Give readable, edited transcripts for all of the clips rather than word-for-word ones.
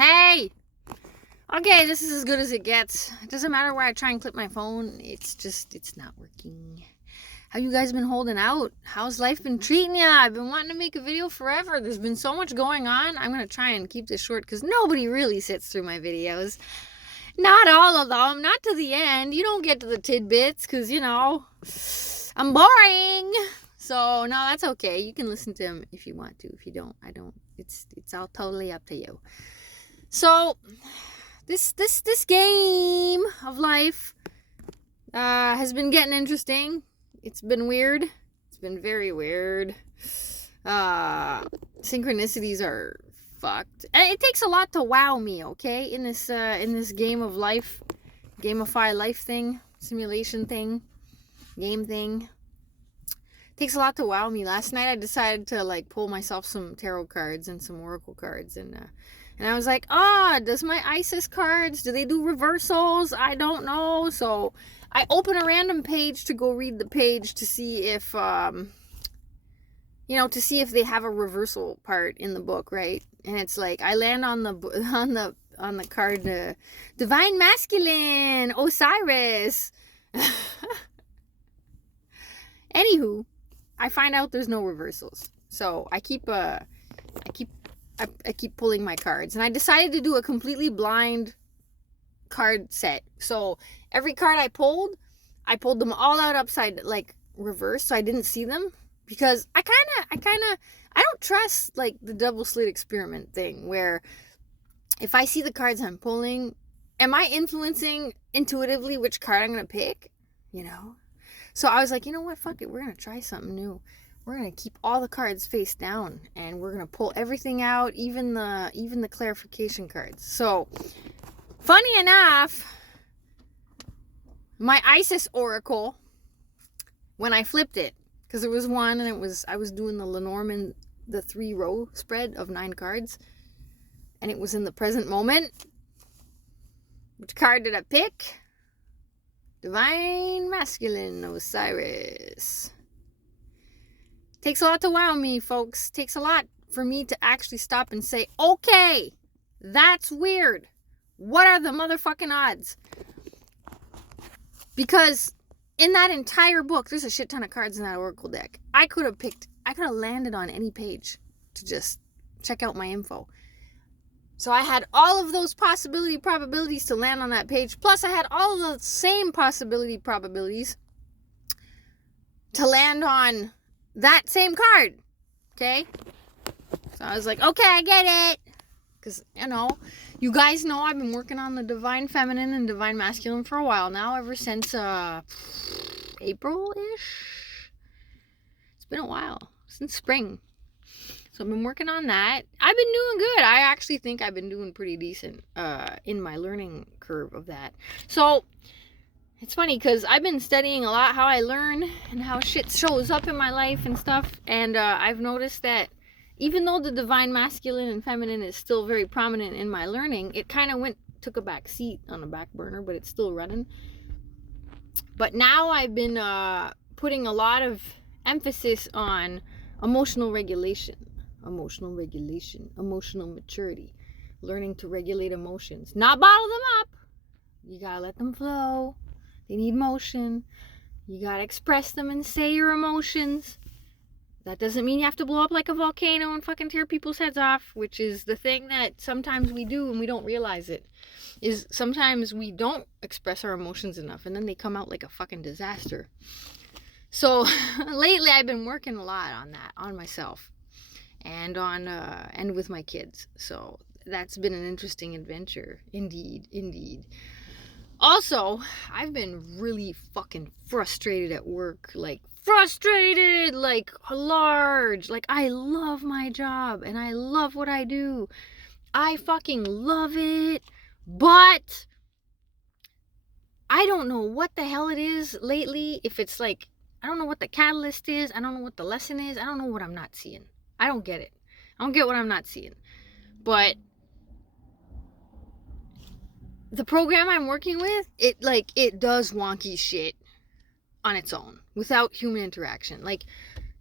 Hey! Okay, this is as good as it gets. It doesn't matter where I try and clip my phone. It's not working. How you guys been holding out? How's life been treating ya? I've been wanting to make a video forever. There's been so much going on. I'm going to try and keep this short because nobody really sits through my videos. Not all of them. Not to the end. You don't get to the tidbits because, I'm boring. So, no, that's okay. You can listen to them if you want to. If you don't, I don't. It's all totally up to you. So, this game of life has been getting interesting. It's been weird. It's been very weird. Synchronicities are fucked. And it takes a lot to wow me, okay? In this game of life, gamify life thing, simulation thing, game thing. It takes a lot to wow me. Last night I decided to pull myself some tarot cards and some oracle cards and I was like, does my Isis cards, do they do reversals? I don't know. So I open a random page to go read the page to see if, to see if they have a reversal part in the book, right? And it's like, I land on the card, Divine Masculine, Osiris. Anywho, I find out there's no reversals. So I keep pulling my cards, and I decided to do a completely blind card set. So every card I pulled them all out upside, reverse, so I didn't see them, because I don't trust the double slit experiment thing, where if I see the cards I'm pulling, am I influencing intuitively which card I'm gonna pick? So I was like, you know what, fuck it, we're gonna try something new. We're going to keep all the cards face down, and we're going to pull everything out, even the clarification cards. So, funny enough, my Isis Oracle, when I flipped it, because there was one, and I was doing the Lenormand, the 3-row spread of 9 cards, and it was in the present moment. Which card did I pick? Divine Masculine Osiris. Takes a lot to wow me, folks. Takes a lot for me to actually stop and say, okay, that's weird. What are the motherfucking odds? Because in that entire book, there's a shit ton of cards in that Oracle deck. I could have landed on any page to just check out my info. So I had all of those probabilities to land on that page. Plus I had all of the same probabilities to land on that same card. Okay? So I was like, okay, I get it. Because, you guys know I've been working on the Divine Feminine and Divine Masculine for a while now, ever since April-ish. It's been a while, since spring. So I've been working on that. I've been doing good. I actually think I've been doing pretty decent in my learning curve of that. So it's funny because I've been studying a lot how I learn and how shit shows up in my life and stuff. And I've noticed that even though the Divine Masculine and Feminine is still very prominent in my learning, it kind of took a back seat on the back burner, but it's still running. But now I've been putting a lot of emphasis on emotional regulation, emotional maturity, learning to regulate emotions, not bottle them up. You gotta let them flow. They need motion. You gotta express them and say your emotions. That doesn't mean you have to blow up like a volcano and fucking tear people's heads off, which is the thing that sometimes we do and we don't realize it. Is sometimes we don't express our emotions enough, and then they come out like a fucking disaster. So lately I've been working a lot on that, on myself, and and with my kids. So that's been an interesting adventure, indeed. Also, I've been really fucking frustrated at work, frustrated, large. I love my job and I love what I do. I fucking love it, but I don't know what the hell it is lately. If it's I don't know what the catalyst is. I don't know what the lesson is. I don't know what I'm not seeing. I don't get it. I don't get what I'm not seeing. But the program I'm working with, it does wonky shit on its own without human interaction.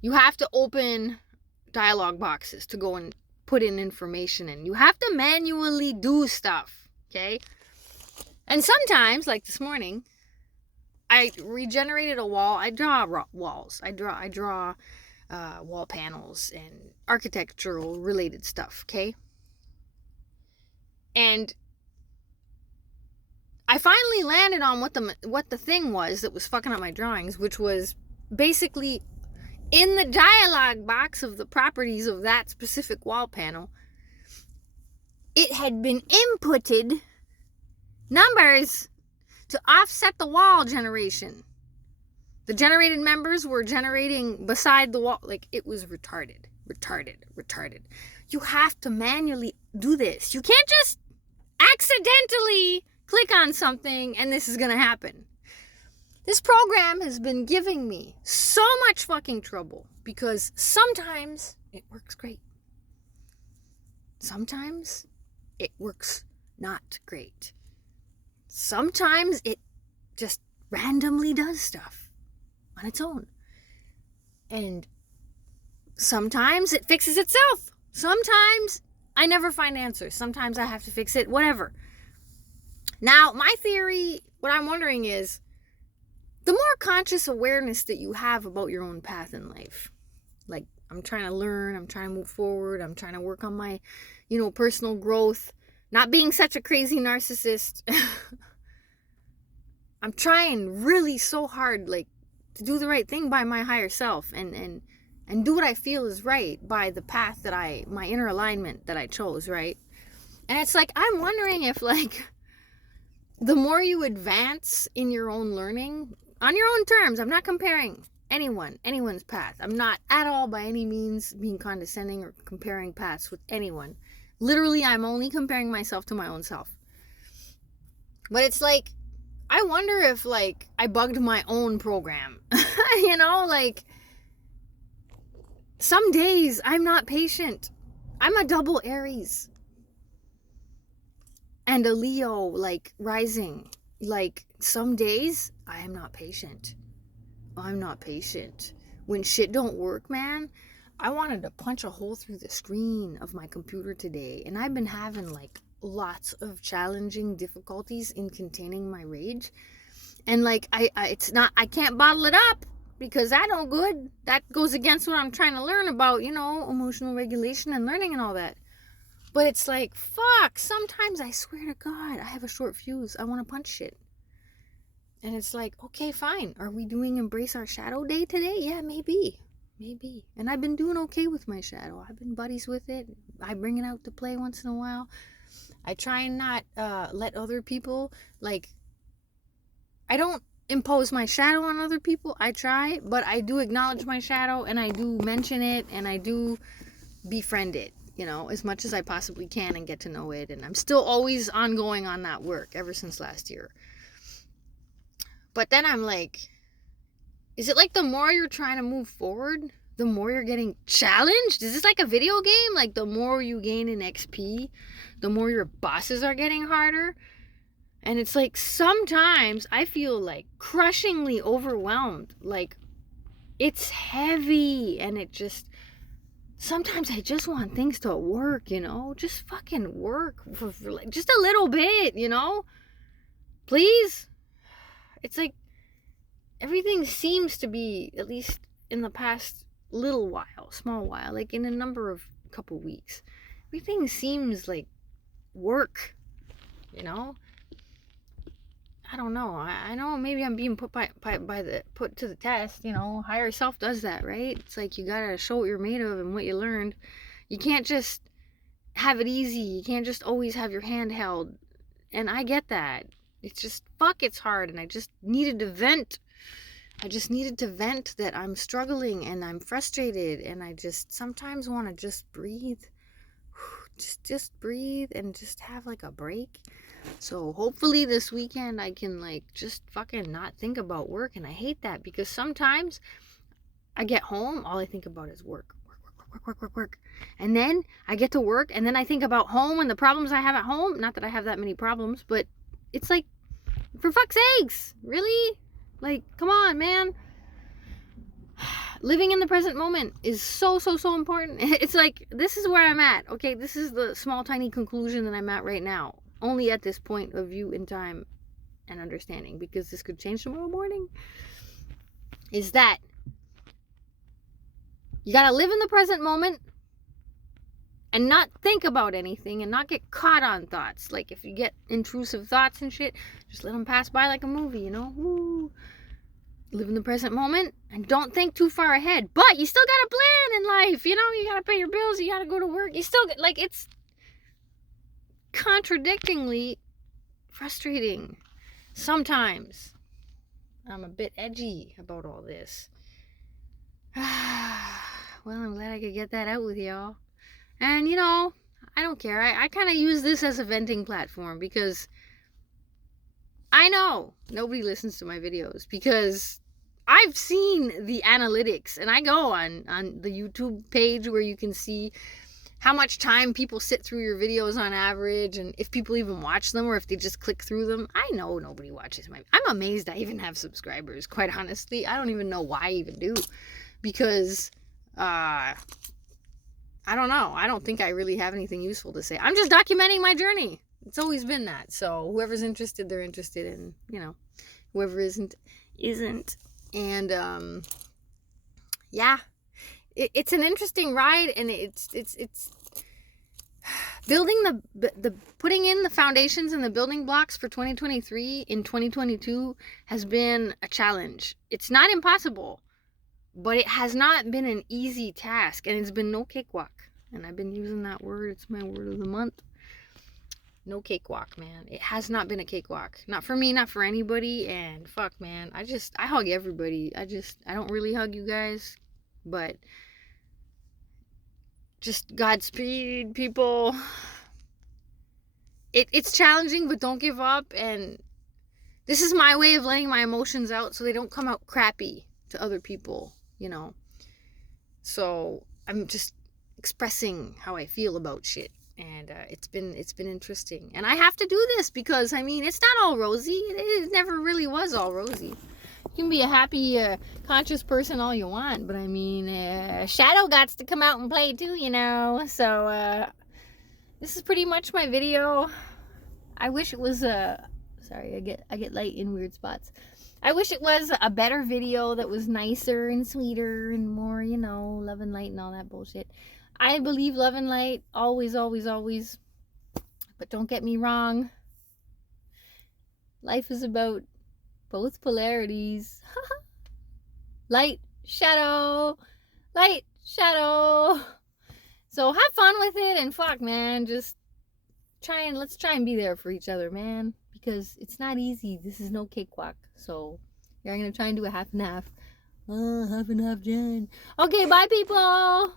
You have to open dialogue boxes to go and put in information in. You have to manually do stuff, okay? And sometimes, like this morning, I regenerated a wall. I draw walls. I draw wall panels and architectural related stuff, okay? And I finally landed on what the thing was that was fucking up my drawings, which was basically in the dialogue box of the properties of that specific wall panel, it had been inputted numbers to offset the wall generation. The generated members were generating beside the wall. Like, it was retarded. You have to manually do this. You can't just accidentally click on something and this is going to happen. This program has been giving me so much fucking trouble because sometimes it works great. Sometimes it works not great. Sometimes it just randomly does stuff on its own. And sometimes it fixes itself. Sometimes I never find answers. Sometimes I have to fix it, whatever. Now, my theory, what I'm wondering is, the more conscious awareness that you have about your own path in life, like, I'm trying to learn, I'm trying to move forward, I'm trying to work on my, personal growth, not being such a crazy narcissist. I'm trying really so hard, to do the right thing by my higher self and do what I feel is right by the path that my inner alignment that I chose, right? And it's I'm wondering if, the more you advance in your own learning, on your own terms, I'm not comparing anyone's path. I'm not at all by any means being condescending or comparing paths with anyone. Literally, I'm only comparing myself to my own self. But it's I wonder if, I bugged my own program. Some days I'm not patient. I'm a double Aries. And a Leo, rising. Some days I am not patient. I'm not patient. When shit don't work, man, I wanted to punch a hole through the screen of my computer today. And I've been having, lots of challenging difficulties in containing my rage. And, I can't bottle it up because that don't good. That goes against what I'm trying to learn about, emotional regulation and learning and all that. But it's fuck, sometimes I swear to God, I have a short fuse. I want to punch shit. And it's okay, fine. Are we doing Embrace Our Shadow Day today? Yeah, maybe. And I've been doing okay with my shadow. I've been buddies with it. I bring it out to play once in a while. I try and not let other people, I don't impose my shadow on other people. I try, but I do acknowledge my shadow, and I do mention it, and I do befriend it. As much as I possibly can and get to know it. And I'm still always ongoing on that work ever since last year. But then I'm is it the more you're trying to move forward, the more you're getting challenged? Is this a video game? The more you gain in XP, the more your bosses are getting harder? And it's sometimes I feel crushingly overwhelmed. It's heavy and it just... Sometimes I just want things to work, just fucking work for just a little bit, please. It's everything seems to be, at least in the past small while, in a number of couple weeks, everything seems work, I don't know. I know maybe I'm being put put to the test, higher self does that, right? It's you gotta show what you're made of and what you learned. You can't just have it easy. You can't just always have your hand held. And I get that. It's just, it's hard. And I just needed to vent. That I'm struggling and I'm frustrated. And I just sometimes want to just breathe. Just breathe and just have a break. So hopefully this weekend I can just fucking not think about work. And I hate that because sometimes I get home, all I think about is work. And then I get to work and then I think about home and the problems I have at home. Not that I have that many problems, but it's for fuck's sakes, really? Come on, man. living in the present moment is so, so, so important. It's like, this is where I'm at. Okay, this is the small, tiny conclusion that I'm at right now. Only at this point of view in time and understanding, because this could change tomorrow morning. Is that you gotta live in the present moment and not think about anything and not get caught on thoughts. Like, if you get intrusive thoughts and shit, just let them pass by like a movie, you know? Woo. Live in the present moment and don't think too far ahead. But you still got a plan in life, you know? You gotta pay your bills, you gotta go to work. You still, like, it's contradictingly frustrating sometimes. I'm a bit edgy about all this. Well, I'm glad I could get that out with y'all. And, you know, I don't care. I kind of use this as a venting platform because I know nobody listens to my videos, because I've seen the analytics, and I go on the YouTube page where you can see how much time people sit through your videos on average, and if people even watch them or if they just click through them. I know nobody watches my... I'm amazed I even have subscribers, quite honestly. I don't even know why I even do, because I don't know. I don't think I really have anything useful to say. I'm just documenting my journey. It's always been that. So whoever's interested, they're interested in, you know. Whoever isn't. And yeah, it's an interesting ride, and it's building the putting in the foundations and the building blocks for 2023 in 2022 has been a challenge. It's not impossible, but it has not been an easy task, and it's been no cakewalk. And I've been using that word. It's my word of the month. No cakewalk, man. It has not been a cakewalk. Not for me, not for anybody. And fuck, man. I hug everybody. I don't really hug you guys. But just Godspeed, people. It's challenging, but don't give up. And this is my way of letting my emotions out so they don't come out crappy to other people, you know. So I'm just expressing how I feel about shit. And it's been interesting. And I have to do this because, I mean, it's not all rosy. It never really was all rosy. You can be a happy, conscious person all you want, but I mean, Shadow gots to come out and play too, you know. So this is pretty much my video. I wish it was sorry, I get light in weird spots. I wish it was a better video that was nicer and sweeter and more, you know, love and light and all that bullshit. I believe love and light, always, always, always. But don't get me wrong. Life is about both polarities. Light, shadow. Light, shadow. So have fun with it, and fuck, man. Just let's try and be there for each other, man. Because it's not easy. This is no cakewalk. So you're going to try and do a half and half. Half and half, Jen. Okay, bye, people.